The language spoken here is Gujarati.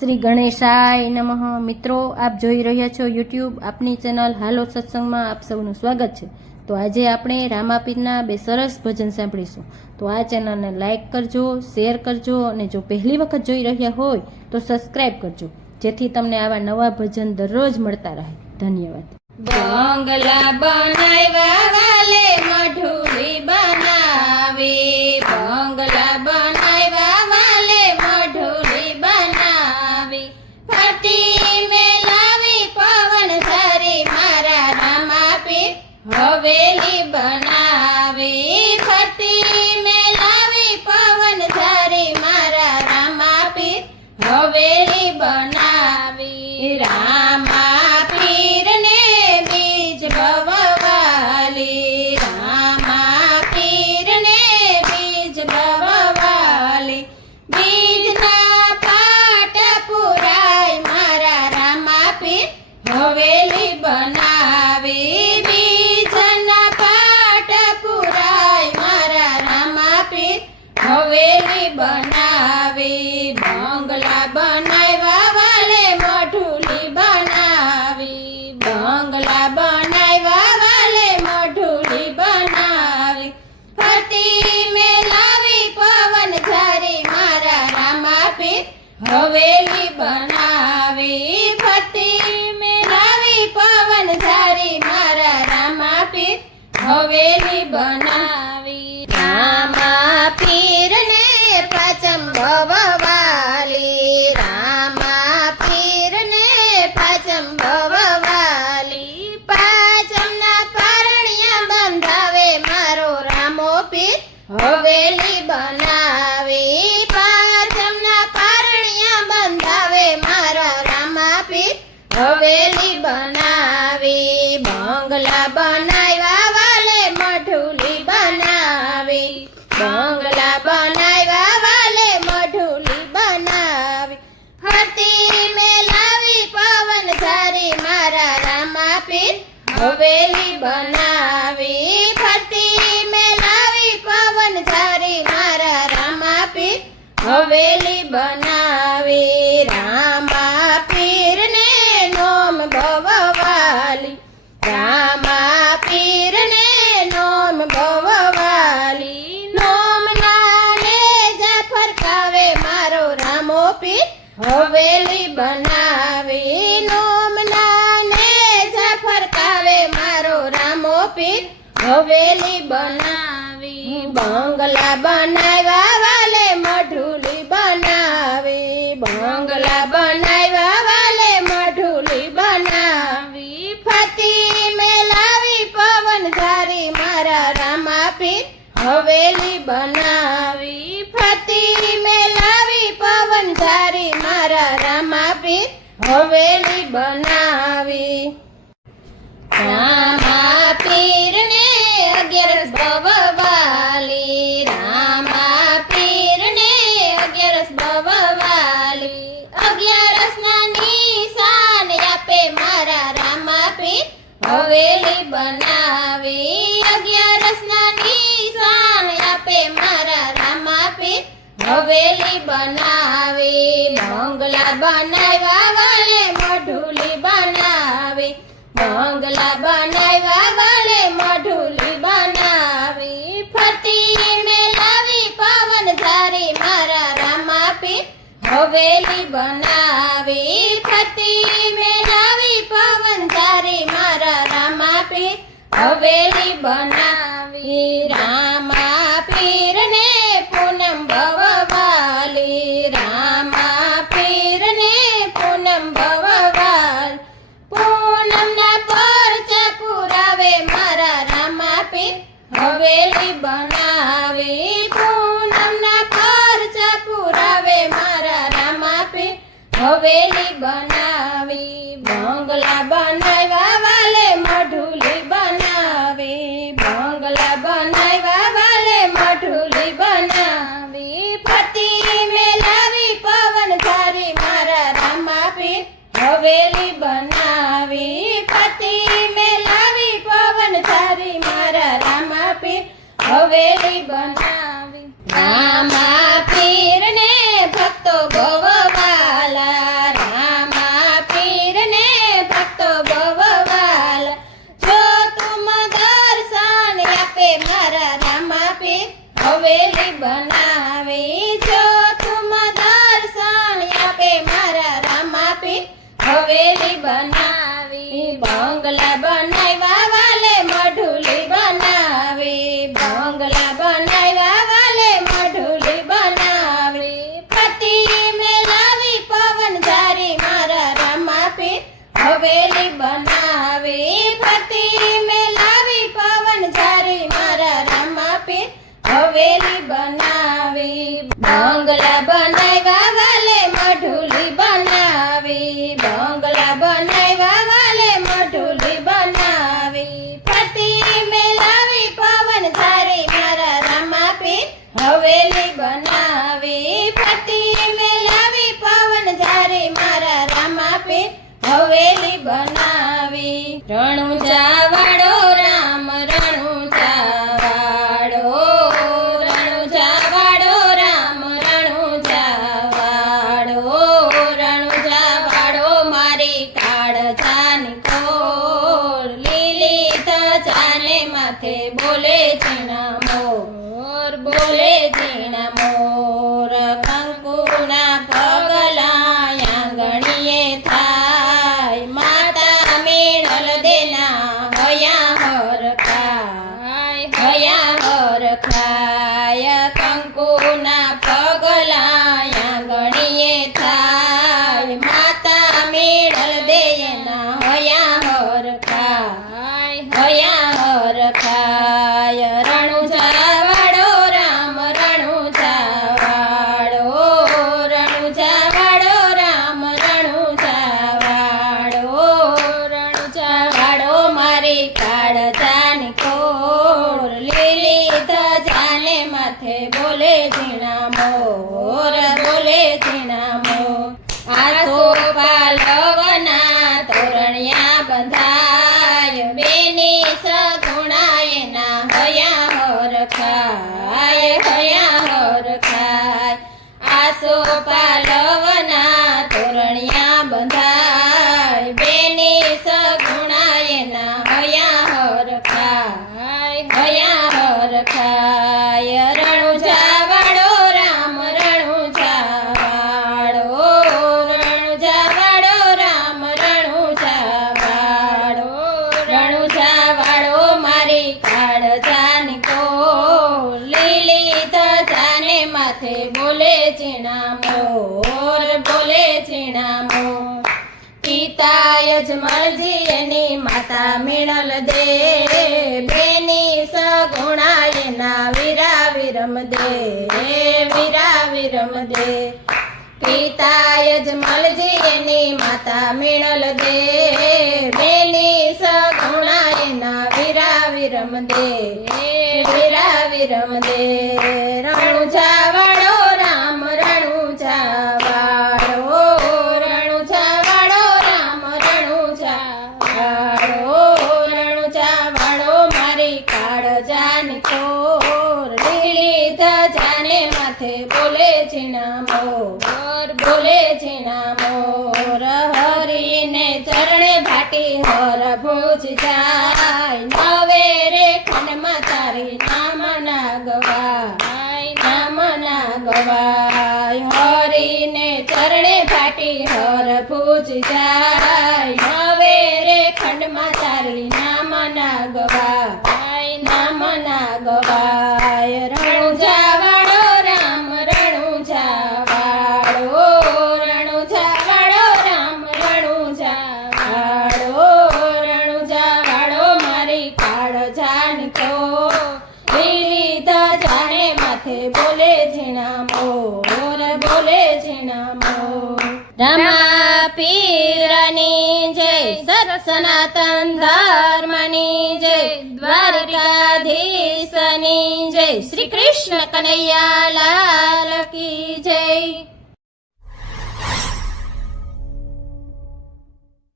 શ્રી ગણેશાય નમઃ। મિત્રો, આપ જોઈ રહ્યા છો યુટ્યુબ આપની ચેનલ હાલો સત્સંગમાં આપ સૌનું સ્વાગત છે। તો આજે આપણે રામાપીરના બે સરસ ભજન સાંભળીશું। તો આ ચેનલને લાઈક કરજો, શેર કરજો અને જો પહેલી વખત જોઈ રહ્યા હોય તો સબસ્ક્રાઈબ કરજો, જેથી તમને આવા નવા ભજન દરરોજ મળતા રહે। ધન્યવાદ। બંગલા બનાવ્યા વાલે મઢુલી બનાવી, બંગલા બનાવ્યા વાલે મઢુલી બનાવી, ફરતી મેલાવી પવન સરી મારા રામાપીર હવેલી બનાવી, ફરતી મેલાવી પવન સરી મારા રામાપીર હવેલી બનાવી। રામાપીર ને બીજ બવવાલી, રામાપીર ને બીજ બવવાલી, બીજના પાટ પુરાય મારા રામાપીર હવેલી બનાવી, બીજના પાટ પુરાય મારા રામાપીર હવેલી બનાવી। બંગલા બનાવ્યા વાલે મઢુલી બનાવી, બંગલા બનાવ્યા વાલે મઢુલી બનાવી, ફરતી મેલાવી પવન ઝરી મારા રામાપીર હવેલી બનાવી, ફરતી મેલાવી પવન ઝરી મારા રામાપીર હવેલી બનાવી। રામાપીર ને પાચમ ભવવાલી, રામાપીર ને પાચમ ભવવાલી, પાચમના પરણિયા બંધાવે મારો રામોપીર હવેલી બનાવી, પાચમના પરણિયા બંધાવે મારા રામાપીર હવેલી બનાવી। બંગલા બનાવ્યા વાલે મઢુલી બનાવી, બંગલા બનાવ્યા વાલે મઢુલી બનાવી, ફરતી મેલાવી પવન ઝરી મારા રામાપીર હવેલી બનાવી, ફરતી મેલાવી પવન ઝરી મારા રામાપીર હવેલી બનાવી। રામાપીર ને નોમ ભવવાલી, રામાપીર ને નોમ ભવવાલી, નોમ નાને જાફર કાવે મારો રામોપીર હવેલી બનાવી, નોમ નાને જાફર કાવે મારો રામોપીર હવેલી બનાવી। બંગલા બનાવ્યા વાલે મઢુલી બનાવી, બંગલા બનાવ્યા વાલે મઢુલી બનાવી, ફરતી મેલાવી પવન ઝરી મારા રામાપીર હવેલી બનાવી, ફરતી મેલાવી પવન ઝરી મારા રામાપીર હવેલી બનાવી। રામાપીર ને 11 ભવવાલી, રામાપીર ને 11 ભવવાલી, 11 ના નિશાન આપે મારા રામાપીર હવેલી બનાવી, 11 ના નિશાન આપે મારા રામાપીર હવેલી બનાવી। બંગલા બનાવ્યા વાલે મઢુલી બનાવી, બંગલા બનાવ્યા વાલે મઢુલી બનાવી, ફરતી મેલાવી પવન ઝરી મારા રામાપીર હવેલી બનાવી, ફરતી મેલાવી પવન ઝરી મારા રામાપીર હવેલી બનાવી। રામાપીર ને પૂનમ ભવવાલી, રામાપીર ને પૂનમ ભવવાલી, પૂનમના પરચા પુરાવે મારા રામાપીર હવેલી બનાવી, પૂનમના પરચા પુરાવે મારા રામાપીર હવેલી બનાવી। બંગલા બનાવ્યા વાલે મઢુલી બનાવી, બંગલા બનાવ્યા વાલે મઢુલી બનાવી, ફરતી મેલાવી પવન ઝરી મારા રામાપીર હવેલી બનાવી, ફરતી મેલાવી પવન ઝરી મારા રામાપીર હવેલી બનાવી। રામાપીર ને ભક્તો ભવવાલા, હવેલી બનાવી જો તુમ દર્શન આપે મારા રામાપીર હવેલી બનાવી બંગલા બનાવ્યા વાલે મઢુલી બનાવી બંગલા બનાવ્યા વાલે મઢુલી બનાવી પતિ મેલાવી પવન ધારી મારા રામાપીર હવેલી બનાવી પતિ મેલાવી પવન ધારી મારા રામાપીર હવેલી બનાવી બંગલા બનાવ્યા વાલે મઢુલી બનાવી બંગલા બનાવ્યા વાલે મઢુલી બનાવી પતિ મેલાવી પવન ધારી મારા રામાપીર હવેલી બનાવી પતિ મેલાવી પવન ધારી મારા રામાપીર હવેલી બનાવી રણુજા વાળો રામ રણુજા વાળો રણુજા વાળો રામ રણુજા વાળો રણુજા વાળો મારી કાળજાની કોર લીલી ધજાને માથે બોલે ઝીણા મોર બોલે ઝીણા મોર કંકુના પગલા આંગણીએ થાય માતા મેળલ દેના હયા હર ખાય કંકુના પગલા આંગણીએ થાય માતા મેળલ દેના હયા હર ખાય રણુજા વાળો રામ રણુજા વાળો રણુજા વાળો રામ રણુજા વાળો રણુજા વાળો મારી કાળજાની કોર લીલી ધજાને માથે બોલે ઝીણા મોર બોલે ઝીણા મોર આસો પાલવના તોરણિયા બંધાય બેની સગુણાયના હયા હર ખાય આસો પાલવના તોરણિયા બંધાય બેની સગુણાયના હયા હર ખાય રણુજા વાળો રામ રણુજા વાળો રણુજા વાળો રામ રણુજા વાળો રણુજા વાળો મારી કાળજાની કોર લીલી ધજાને માથે બોલે ઝીણા મોર બોલે ઝીણા મોર પિતા યજમલજી એની માતા મિણલ દે બેની સગુણાયના વીરા વિરમ દે પિતા યજમલજી એની માતા મિણલ દે બેની સગુણાયના વીરા વિરમ દે રણુજા વાળો રામ રણુજા વાળો રણુજા વાળો રામ રણુજા વાળો રણુજા વાળો મારી કાળજાની કોર લીલી ધજાને માથે બોલે ઝીણા મોર બોલે ઝીણા મોર હરીને ચરણે ભાટી હર ભુજ જાય નવે રે ખંડમાં તારી નામ ના ગવાય હરીને ચરણે ભાટી હર ભુજ જાય નવે રે ખંડમાં તારી નામ ના ગવાય રણુજા વાળો રામ રણુજા વાળો રણુજા વાળો રામ રણુજા વાળો રણુજા વાળો મારી કાળજાની કોર લીલી ધજાને માથે બોલે ઝીણા મોર બોલે ઝીણા મોર રામાપીરની જય સત સનાતન ધર્મની જય દ્વારકાધીશની જય શ્રી કૃષ્ણ કનૈયા લાલ કી જય